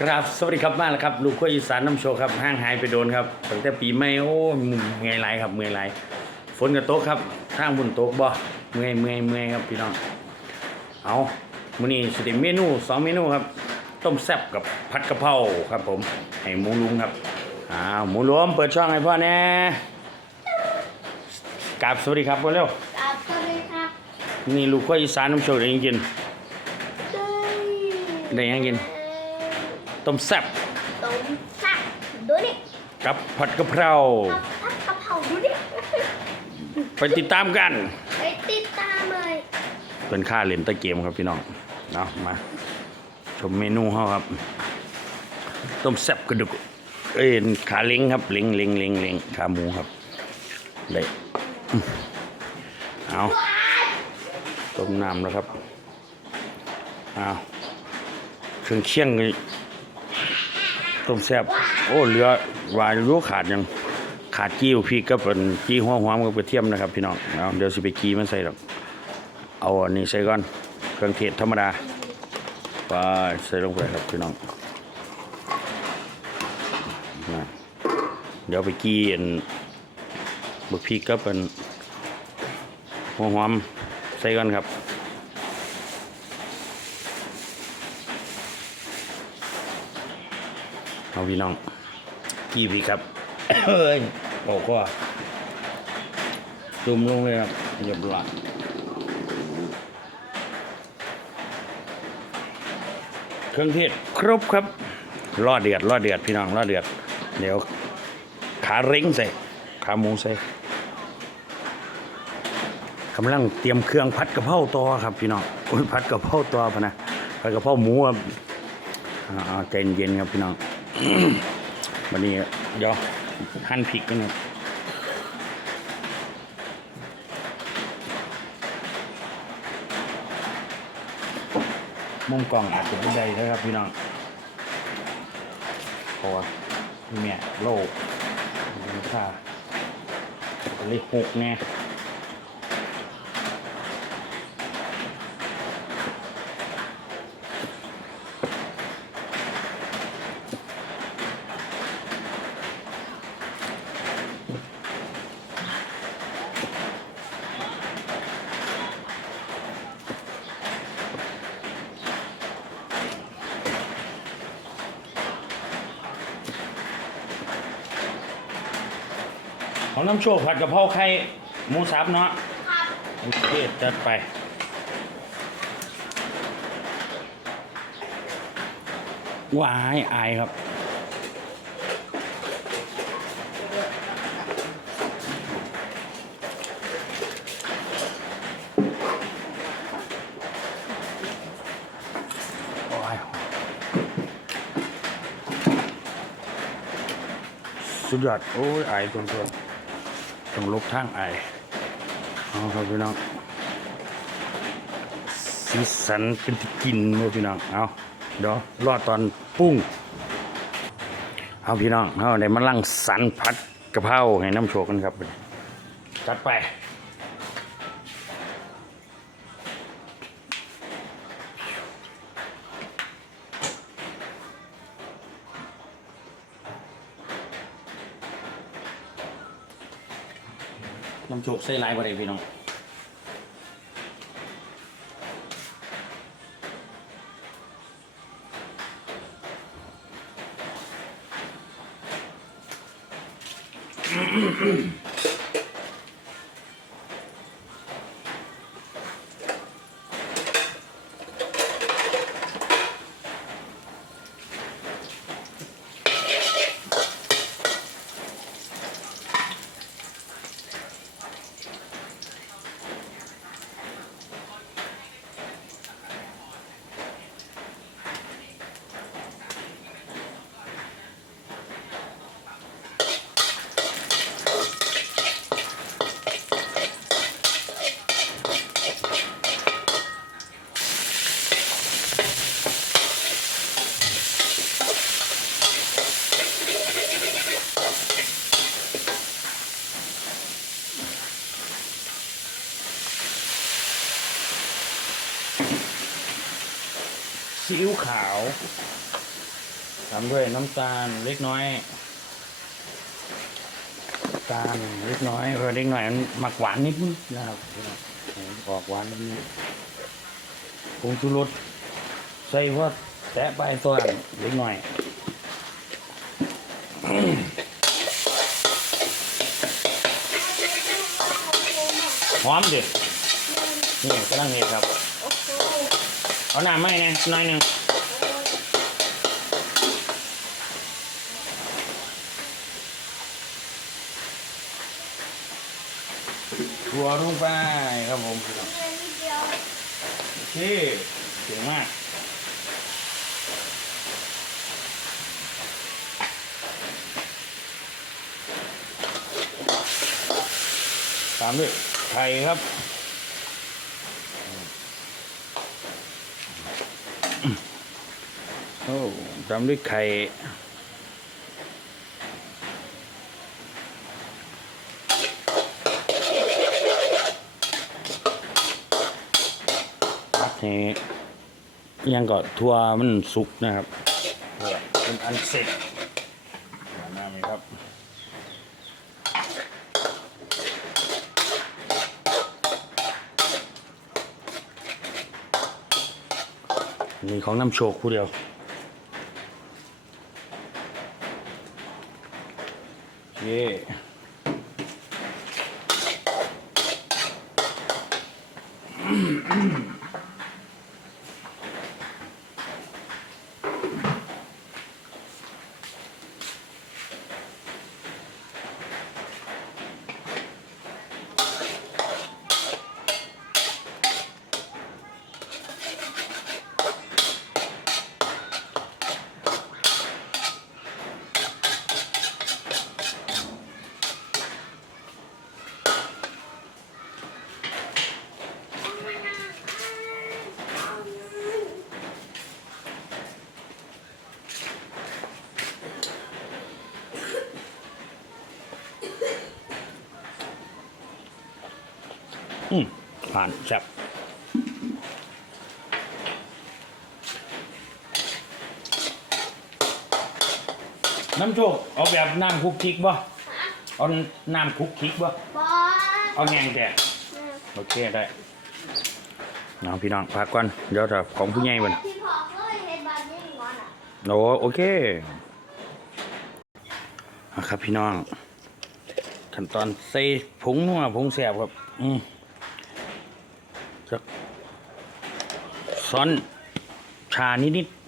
ครับสวัสดีครับมาแล้วครับลูกขั้วอีสานน้ำโชว์ครับห้างหายไปโดนครับตั้งแต่ปีใหม่โอ้เมื่อยไหลายครับเมื่อยไหลายฝนกระตกครับทางบนตกบ่เมื่อยเมื่อยเมื่อยครับพี่น้องเอามื้อนี้สิได้เมนูสองเมนูครับ ต้มแซ่บกับผัดกะเพราครับ ผมให้หมูลุงครับอ้าวหมูรวมเปิดช่องให้พ่อแน่กราบสวัสดีครับพ่อเร็วครับสวัสดีครับนี่ลูกขั้วอีสานน้ำโชว์ได้ยังกินได้ยังกิน ต้มแซ่บต้มสักดูดิกับผัดกะเพราผัดผัดกะเพราดูดิไปติดตามกัน ไปติดตามเลยเป็นค่าเล่นตะเกียมครับพี่น้องเนาะมาชมเมนูเขาครับ ต้มแซ่บกระดูกเอ้ยขาเล้งครับเล้งเล้งเล้งเล้งขาหมูครับได้อืมเอาต้มน้ำแล้วครับเอาเครื่องเคียงนี่ ต้มแซ่บโอ้เหลือวายรู้ขาดยังขาดจี้พริกก็เป็นจี้หัวหอมกับกระเทียมนะครับพี่น้องเอาเดี๋ยวสิไปกี้มันใส่หรอกเอาอันนี้ใส่ก่อนเครื่องเทศธรรมดาไปใส่ลงไปครับพี่น้องเดี๋ยวไปกี้อันบักพริกกับเป็นหัวหอมใส่ก่อนครับ เอาพี่น้องกี้พริกครับเอ้ยบอกว่าจุ่มลงเลยครับเรียบร้อยเครื่องเทศครบครับรอดเดือดรอดเดือดพี่น้องรอดเดือด เดี๋ยวขาเร้งใส่ขาหมูใส่กำลังเตรียมเครื่องผัดกระเพราตอครับพี่น้องโอ้ยผัดกระเพราตอพนะผัดกระเพราหมูครับอ่าใจเย็นครับพี่น้อง วันนี้เดี๋ยวหั่นพริกกันครับมุมกล้องอาจจะไม่ได้นะครับพี่น้องเพราะว่าเนี่ยโลกมันค่าเลยหกแน่ของ โชคผัดกะเพราไข่หมูสับเนาะครับโอเคจัดไปวายอายครับ โอ้ยสุดยอด โอ้ยอายตรงตัว ต้องลบทางไอเอาครับพี่น้องสีสันเป็นที่กินเว้ยพี่น้องเอาเดี๋ยวรอตอนปุ้งเอาพี่น้องเอาในมะลังสันผัดกะเพราให้น้ำโชกกันครับจัดไป โชกใส่ลายบ่ได้พี่น้องอืม ขาวตามด้วยน้ำตาลเล็กน้อยตาลเล็กน้อยเพราะเล็กน้อยมันหมักหวานนิดนึงนะครับออกหวานนิดนึงผงชูรสใส่ว่าแตะไปตัวนั้นเล็กน้อยหอมดินี่กำลังเห็ดครับโอ้โหเอาน้ำไหมเนี่ยน่อยหนึ่ง ถั่วลงไปครับผมโอเคเก่งมากตามด้วยไข่ครับโอ้ตามด้วยไข่นี่ ยังก็ทัวมันสุกนะครับเป็นอันเสร็จน้ำไหมครับนี่ของน้ำโชคผู้เดียวเย่อืมผ่านแซ่บน้ำโชคเอาแบบน้ำคุกคิกบ่ฮะเอาน้ำคุกคิกบ่บอสเอาแห้งแต่อืมโอเคได้น้องพี่น้องพักก่อนเดี๋ยวถ้าของผู้ใหญ่มันที่พอเคยเห็นแบบนี้ก่อนอะโอ้โอเคอะครับพี่น้องขั้นตอนใส่ผงนัวผงแสบครับ อืม สักซ้อนชานิดๆ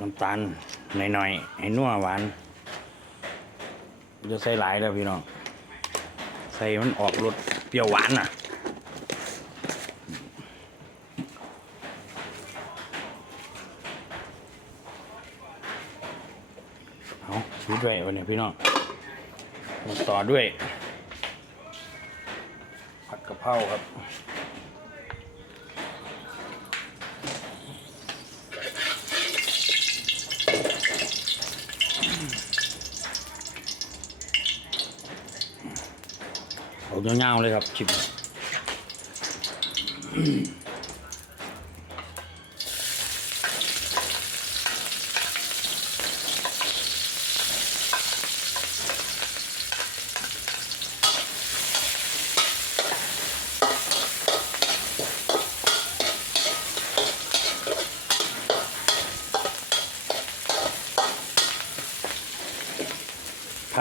น้ำตาลหน่อยๆให้นัวหวานจะใส่หลายแล้วพี่น้อง ใส่มันออกรสเปรี้ยวหวานน่ะเอาชุดด้วยวันนี้พี่น้อง ต่อด้วย เพราครับออกเงาๆเลยครับชิม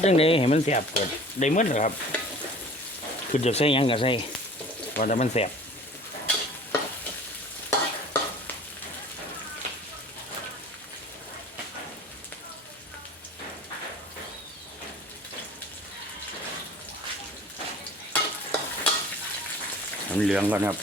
ผัดจังไดให้มันแสบเกิดได้หมดเหรอครับคือจะใส่ยังก็ใส่ว่าแต่มันแสบมันเหลืองก่อนครับ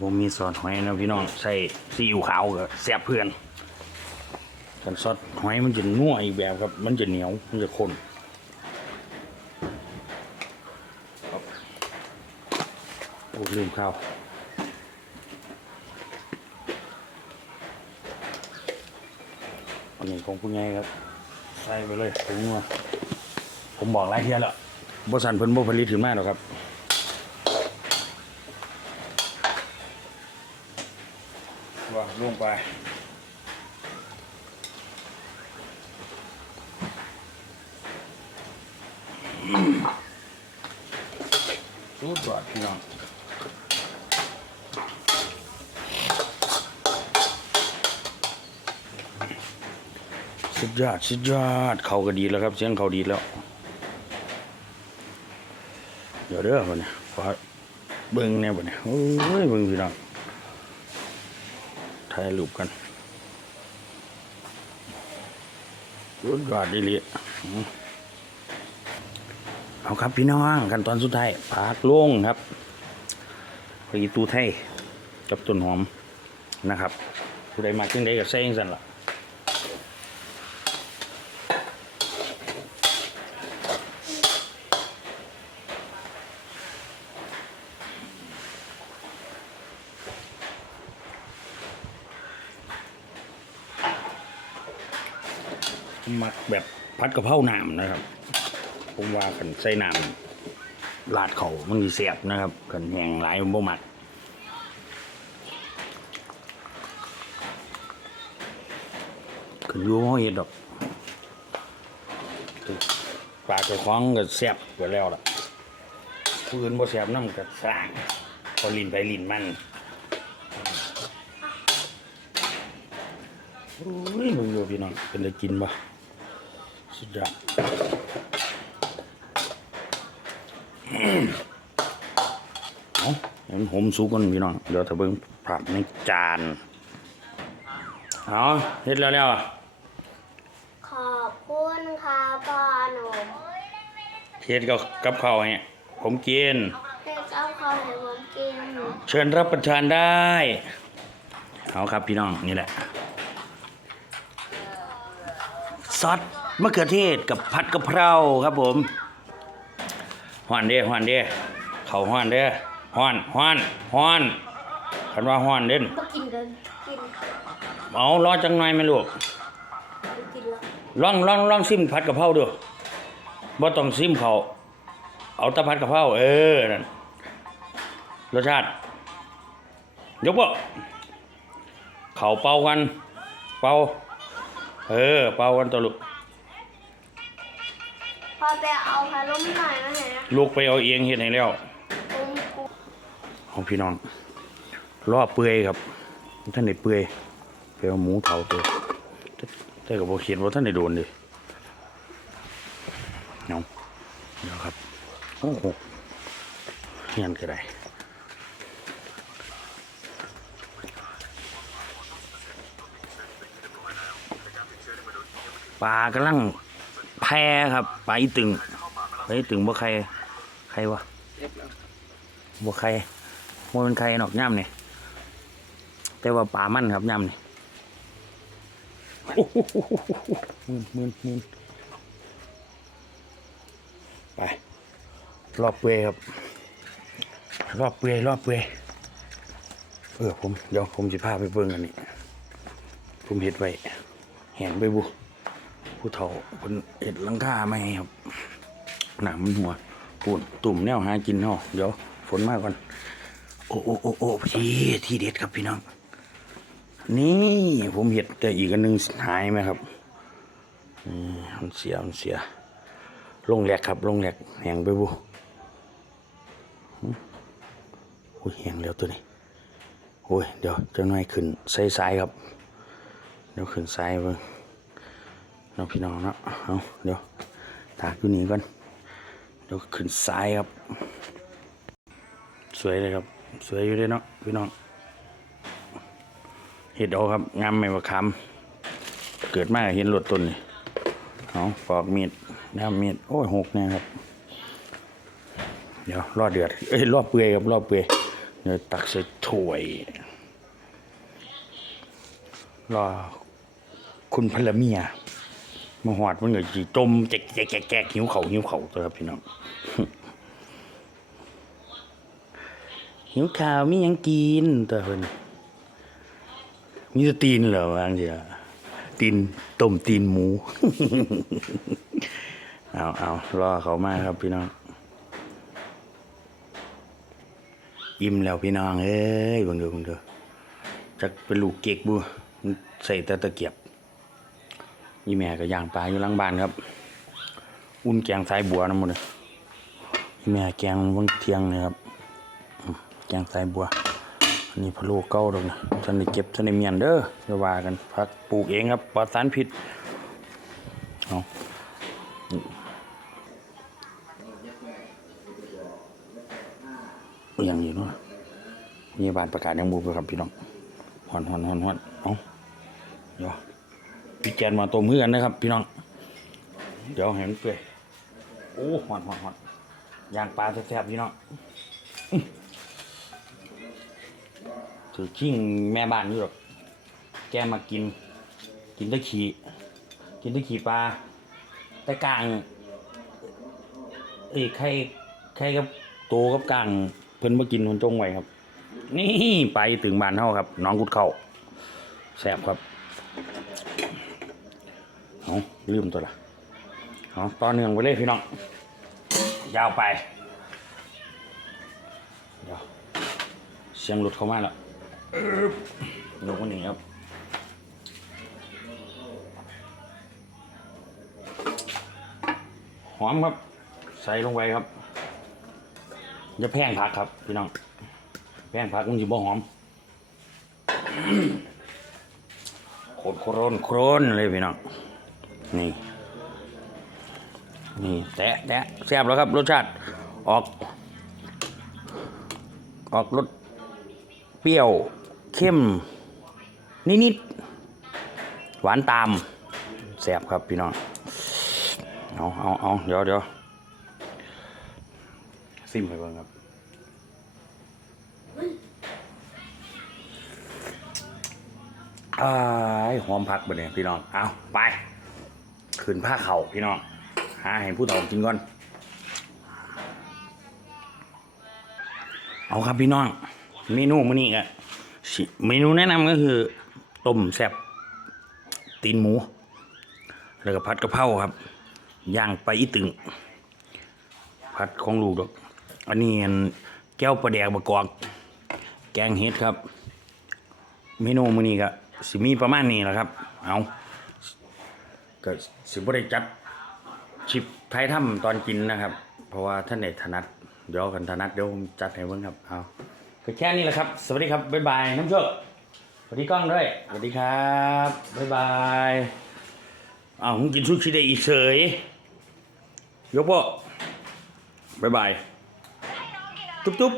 ผมมีซอสหอยนะพี่น้องใส่ซีอิ๊วขาวก็แซ่บเพื่อนกันซอสหอยมันจะนัวอีกแบบครับ มันจะเหนียวมันจะข้นครับโอ้ลืมข้าวอันนี้ของผู้ใหญ่ครับใส่ไปเลยผมว่าผมบอกหลายเทียแล้วบริษัทเพิ่นบ่ผลิตถึงมากหรอกครับ ว่า ลงไปรูดบอดพี่น้องสุดยอดสุดยอดเขาก็ดีแล้วครับ เสียงเขาดีแล้ว เดี๋ยวเด้อวันนี้ขอเบิ่งแน่บ่เนี่ยโอ้ยเบิ่งพี่น้อง ถ่ายรูปกันรุดยอดดีเลยเอาครับพี่น้องกันตอนสุดท้ายปากโล่งครับไปตูไทยกับต้นหอมนะครับผู้ใดมาจึงได้กับแซงสันล่ะ มักแบบพัดกระเพราหนามนะครับ ผมว่ากันใส่หนามลาดเขามันมีเสียบนะครับกันแหงหลายผมบ่มักขึ้นอยู่ห้องเห็ดดอกปลากระคล้องก็แซ่บกว่าแล้วล่ะผู้อื่นบ่แซ่บน้ำก็สร้างพอลินไปลินมันโอ้ยมึงดูพี่น้องเป็นได้กินบ่ สุดยอดเอาเห็นผมสุกกันพี่น้องเดี๋ยวถ้าเบิ่งผักในจานเอาเฮ็ดแล้วแล้วอะขอบคุณค่ะพ่อหนุ่มเฮ็ดกับกับข้าวให้ผมกิน ให้เจ้าข้าวให้ผมกินเชิญรับประทานได้ เอาครับพี่น้องนี่แหละซอส มะเขือเทศกับผัดกะเพราครับผมฮ้อนเด้ฮ้อนเด้เขาฮ้อนเด้ฮ้อนฮ้อนฮ้อนคันว่าฮ้อนเด่นก็กินกันกินเอารอจังหน่อยไหมลูกกินแล้วลองลองลองซิมผัดกะเพราดูบ่ต้องซิมเขาวเอาแตะผัดกะเพราเออนั่นรสชาติยกบ่เขาเป่ากัน เป่าเออ เป่ากันตัวลูกพอ ไปเอาพัดลมหน่อยนะฮะลูกไปเอาเองเฮ็ดให้แล้วของพี่น้องรอบเปื่อยครับท่านได้เปื่อยไปเอาหมูเผาตัวแต่ก็บ่เขียนว่าท่านได้โดนดิเนาเดี๋ยวครับโอ้โหเฮียนก็ได้ปลากำลัง แพครับปลาอีตึงปลาอีตึงบ่ใครใครวะบ่ใครบ่เป็นใครนอกย่ำเนี่ยแต่ว่าปลามันครับย่ำเนี่โอ้โหหมื่นหมื่นหมื่นไป รอบเปลือยครับ รอบเปลือยรอบเปลือยเออผมเดี๋ยวผมจะพาไปเบิ่งกันนี่ผมเห็ดไว้แหงไปบุ ผู้เฒ่าคนเห็ดลังคาไห้ครับหนามมันหัวปูนตุ่มแนวหากินเนาะเดี๋ยวฝนมาก่อน โอ้โอ้โอ้โอ้ที่ที่เด็ดครับพี่น้อง นี่ผมเห็ดแต่อีกอันหนึงหายไหมครับมันเสียมันเสีย ลงแหลกครับลงแหลกแหงไปบุหึโอ้ยแหงแล้วตัวนี้โอ้ยเดี๋ยวจะน้อยขึ้นใส่สายครับ เดี๋ยวขึ้นสายเบิ่ง เนาะพี่น้องเนาะเอาเดี๋ยวตากอยู่นี่ก่อนเดี๋ยวขึ้นสายครับ สวยเลยครับ สวยอยู่เลยเนาะพี่น้องเห็ดเอาครับงามไม่ว่าคำเกิดมากเห็นรถต้นนี่เอาปอกมีดน้ำมีดโอ้ยหกเนี่ยครับ เดี๋ยวรอดเดือดเอ้ยรอเปื่อยครับรอเปื่อยเดี๋ยวตักใส่ถ้วยรอคุณพลเมีย มาหอดมันก็จีจมแจกแจกแจกหิวเขาหิวเขาตัวครับพี่น้องหิวข้าวมียังกินตัวเพิ่นมีต่ตีนเหรอวางเดียตีนต้มตีนหมู เอาเอารอเขามาครับพี่น้องยิ้มแล้วพี่น้องเอ้ยเบังเด้อเบังเด้อจักเป็นลูกเก๊กบัวใส่ต่ตะเกียบ นี่แม่ก็ย่างปลาอยู่หลังบ้านครับ อุ่นแกงสายบัวน้ำมันเลยนี่แม่แกงวังเทียงนะครับ แกงสายบัว อันนี้พะโล้เก้าดอกนะท่านได้เก็บท่านได้เมียนเด้อจะว่ากันพักปลูกเองครับปลอดสารพิษเอาอย่างอยู่เนาะนี่บานประกาศยังบูไปครับพี่น้องฮอนฮอนฮอนฮอนเอาเดี๋ยว พี่แกนมาต้มเพื่อนนะครับ พี่น้อง เดี๋ยวเห็นเปื่อยโอ้ฮอนฮอนฮอนย่างปลาแซ่บๆพี่น้องถือขิ้งแม่บ้านอยู่หรอกแกมากิน กินตะขี่กินตะขี่ปลาแต่กลางเอ้ยใครใครกับโตกับกลางเพิ่นมากินคนจงไว้ครับ นี่ไปถึงบ้านเฮาครับ น้องกุดเข้าแซ่บครับาลืมตัวละเอาต่อเนื่องไปเลยพี่น้อง ยาวไปเดี๋ยวเสียงรถเข้ามาแล้วยกมันอย่างนี้ครับหอมครับ ใส่ลงไปครับอย่าแพงผักครับพี่น้องแพงผักมันจะบ่หอมโคตรโครนโครนเลยพี่น้อง นี่ นี่แตะแตะแซ่บแล้วครับ รสชาติออก ออกรสเปรี้ยวเข้ม นิดๆ หวานตามแซ่บครับพี่น้อง เอาเอาเอาเดี๋ยวเดี๋ยวซิมไปบิ่งครับอ้าหอมผักไปเนี่ยพี่น้อง เอาไป ขึ้นผ้าเข่าพี่น้องหาเห็นผู้เฒ่ากินก่อน เอาครับพี่น้อง เมนูมื้อนี้ก็เมนูแนะนำก็คือต้มแซ่บตีนหมู แล้วก็ผัดกะเพราครับย่างไปลาอีตึงผัดของลูกดอก อันนี้แก้วปลาแดกบะกอกแกงเห็ดครับ เมนูมื้อนี้ก็สิมีประมาณนี้แหละครับ เอา ก็สิบ่ได้จัดชิปไทยถ้ำตอนกินนะครับ เพราะว่าท่านไหนถนัดเดี๋ยวกันถนัดเดี๋ยวผมจัดให้เบิ่งครับเอาก็แค่นี้แหละครับ สวัสดีครับ บ๊ายบายน้ำโชคสวัสดีกล้องด้วย สวัสดีครับ บ๊ายบายเอาผมกินซูชิได้อีกเฉยยกโปะบ๊ายบาย จุ๊บจุ๊บ